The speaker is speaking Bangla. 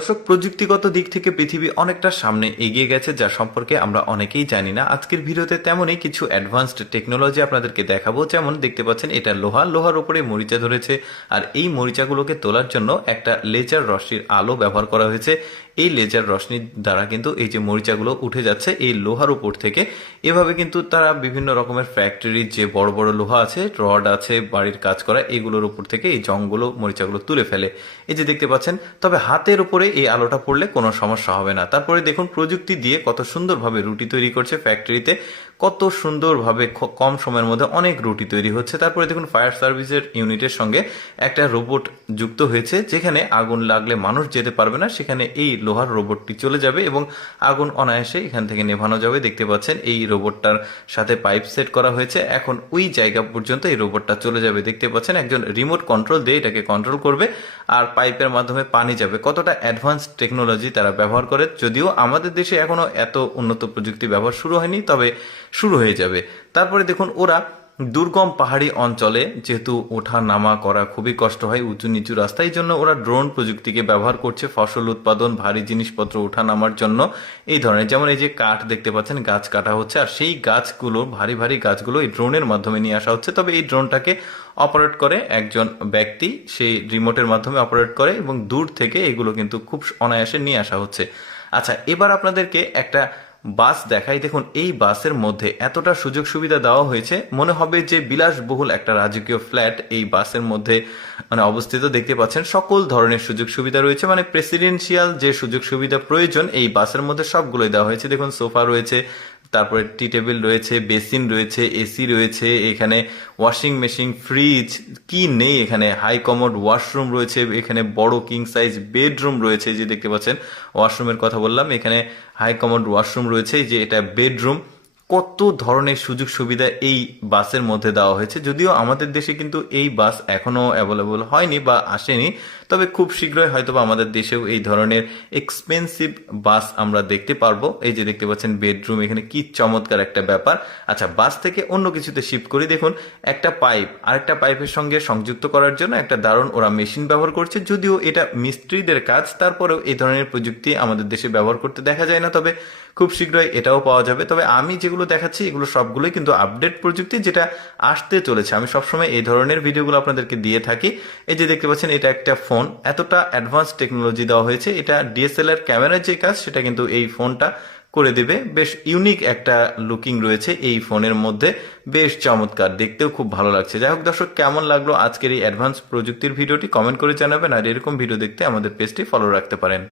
দর্শক, প্রযুক্তিগত দিক থেকে পৃথিবী অনেকটা সামনে এগিয়ে গেছে, যা সম্পর্কে আমরা অনেকেই জানি না। আজকের ভিডিওতে তেমনই কিছু অ্যাডভান্সড টেকনোলজি আপনাদেরকে দেখাবো। যেমন দেখতে পাচ্ছেন, এটা লোহার উপরে মরিচা ধরেছে, আর এই মরিচাগুলোকে তোলার জন্য একটা লেজার রশ্মির আলো ব্যবহার করা হয়েছে। এই লেজার রশ্মির দ্বারা কিন্তু এই যে মরিচাগুলো উঠে যাচ্ছে এই লোহার উপর থেকে, এভাবে কিন্তু তারা বিভিন্ন রকমের ফ্যাক্টরির যে বড় বড় লোহা আছে, রড আছে, বাড়ির কাজ করা, এগুলোর উপর থেকে এই জংগুলো মরিচাগুলো তুলে ফেলে। এই যে দেখতে পাচ্ছেন, তবে হাতের উপরে এই আলোটা পড়লে কোনো সমস্যা হবে না। তারপরে দেখুন প্রযুক্তি দিয়ে কত সুন্দরভাবে রুটি তৈরি করছে ফ্যাক্টরিতে, কত সুন্দরভাবে কম সময়ের মধ্যে অনেক রুটি তৈরি হচ্ছে। তারপরে দেখুন ফায়ার সার্ভিসের ইউনিটের সঙ্গে একটা রোবট যুক্ত হয়েছে, যেখানে আগুন লাগলে মানুষ যেতে পারবে না, সেখানে এই লোহার রোবটটি চলে যাবে এবং আগুন অনায়াসে এখান থেকে নেভানো যাবে। দেখতে পাচ্ছেন এই রোবটটার সাথে পাইপ সেট করা হয়েছে, এখন ওই জায়গা পর্যন্ত এই রোবটটা চলে যাবে। দেখতে পাচ্ছেন একজন রিমোট কন্ট্রোল দিয়ে এটাকে কন্ট্রোল করবে, আর পাইপের মাধ্যমে পানি যাবে। কতটা অ্যাডভান্স টেকনোলজি তারা ব্যবহার করে, যদিও আমাদের দেশে এখনো এত উন্নত প্রযুক্তি ব্যবহার শুরু হয়নি, তবে শুরু হয়ে যাবে। তারপরে দেখুন ওরা দুর্গম পাহাড়ি অঞ্চলে, যেহেতু ওঠা নামা করা খুবই কষ্ট হয়, উঁচু নিচু রাস্তা, এই জন্য ওরা ড্রোন প্রযুক্তিকে ব্যবহার করছে ফসল উৎপাদন, ভারী জিনিসপত্র ওঠা নামার জন্য। এই ধরনের, যেমন এই যে কাঠ দেখতে পাচ্ছেন, গাছ কাটা হচ্ছে, আর সেই গাছগুলো, ভারী ভারী গাছগুলো এই ড্রোনের মাধ্যমে নিয়ে আসা হচ্ছে। তবে এই ড্রোনটাকে অপারেট করে একজন ব্যক্তি, সেই রিমোটের মাধ্যমে অপারেট করে, এবং দূর থেকে এগুলো কিন্তু খুব অনায়াসে নিয়ে আসা হচ্ছে। আচ্ছা, এবার আপনাদেরকে একটা বাস দেখাই। দেখুন এই বাসের মধ্যে এতটা সুযোগ সুবিধা দেওয়া হয়েছে, মনে হবে যে বিলাসবহুল একটা রাজকীয় ফ্ল্যাট এই বাসের মধ্যে অবস্থিত। দেখতে পাচ্ছেন সকল ধরনের সুযোগ সুবিধা রয়েছে, মানে প্রেসিডেন্সিয়াল যে সুযোগ সুবিধা প্রয়োজন এই বাসের মধ্যে সবগুলোই দেওয়া হয়েছে। দেখুন সোফা রয়েছে, তারপরে টি টেবিল রয়েছে, বেসিন রয়েছে, এসি রয়েছে, এখানে ওয়াশিং মেশিন, ফ্রিজ, কি নেই এখানে, হাই কমোড ওয়াশরুম রয়েছে, এখানে বড় কিং সাইজ বেডরুম রয়েছে। যে দেখতে পাচ্ছেন ওয়াশরুমের কথা বললাম, এখানে হাই কমোড ওয়াশরুম রয়েছে, যে এটা বেডরুম। কত ধরনের সুযোগ সুবিধা এই বাসের মধ্যে দেওয়া হয়েছে। যদিও আমাদের দেশে কিন্তু এই বাস এখনো অ্যাভেলেবল হয়নি বা আসেনি, তবে খুব শীঘ্রই হয়তো আমাদের দেশেও এই ধরনের এক্সপেন্সিভ বাস আমরা দেখতে পারবো। এই যে দেখতে পাচ্ছেন বেডরুম, এখানে কি চমৎকার একটা ব্যাপার। আচ্ছা, বাস থেকে অন্য কিছুতে শিফট করি। দেখুন একটা পাইপ আরেকটা পাইপের সঙ্গে সংযুক্ত করার জন্য একটা দারুণ ওরা মেশিন ব্যবহার করছে। যদিও এটা মিস্ত্রিদের কাজ, তারপরেও এই ধরনের প্রযুক্তি আমাদের দেশে ব্যবহার করতে দেখা যায় না, তবে খুব শীঘ্রই এটাও পাওয়া যাবে। তবে আমি যেগুলো দেখাচ্ছি এগুলো সবগুলোই কিন্তু আপডেট প্রযুক্তি, যেটা আসতে চলেছে। আমি সবসময় এই ধরনের ভিডিওগুলো আপনাদেরকে দিয়ে থাকি। এই যে দেখতে পাচ্ছেন এটা একটা ফোন, এতটা অ্যাডভান্স টেকনোলজি দেওয়া হয়েছে। এটা ডিএসএলআর ক্যামেরার যে কাজ সেটা কিন্তু এই ফোনটা করে দেবে। বেশ ইউনিক একটা লুকিং রয়েছে এই ফোনের মধ্যে, বেশ চমৎকার, দেখতেও খুব ভালো লাগছে। যাই হোক দর্শক, কেমন লাগলো আজকের এই অ্যাডভান্স প্রযুক্তির ভিডিওটি কমেন্ট করে জানাবেন, আর এরকম ভিডিও দেখতে আমাদের পেজটি ফলো রাখতে পারেন।